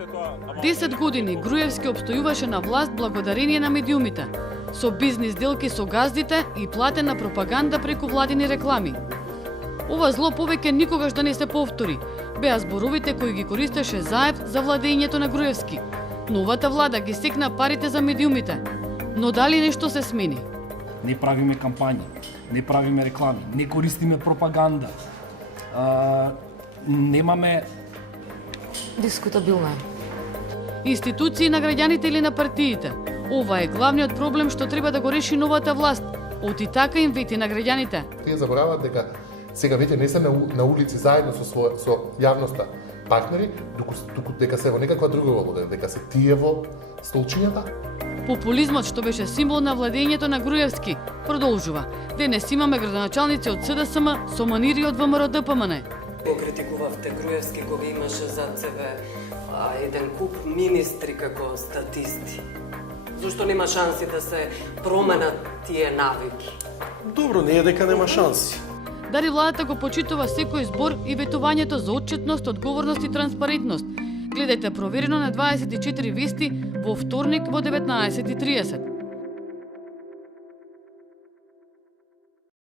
10 години Груевски обстојуваше на власт благодарение на медиумите, со бизнис делки со газдите и платена пропаганда преку владини реклами. Ова зло повеќе никогаш да не се повтори, беа зборовите кои ги користеше Заев за владењето на Груевски. Новата влада ги секна парите за медиумите, но дали нешто се смени? Не правиме кампањи, не правиме реклами, не користиме пропаганда. Немаме Дискутабилно е. Институции на граѓаните или на партиите? Ова е главниот проблем што треба да го реши новата власт. Оти така им вети на граѓаните. Тие забораваат дека сега веќе не се на улици заедно со јавноста партнери, туку дека се во некаква друга улога, дека се тие во столчињата. Популизмот што беше символ на владењето на Груевски продолжува. Денес имаме градоначалници од СДСМ со манири од ВМРО-ДПМН. Го критикувавте Груевски кога имаше зад себе еден куп министри како статисти. Зошто нема шанси да се променат тие навики? Добро, не е дека нема шанси. Дали владата го почитува секој збор и ветувањето за отчетност, одговорност и транспарентност? Гледајте проверено на 24 вести во вторник во 19:30.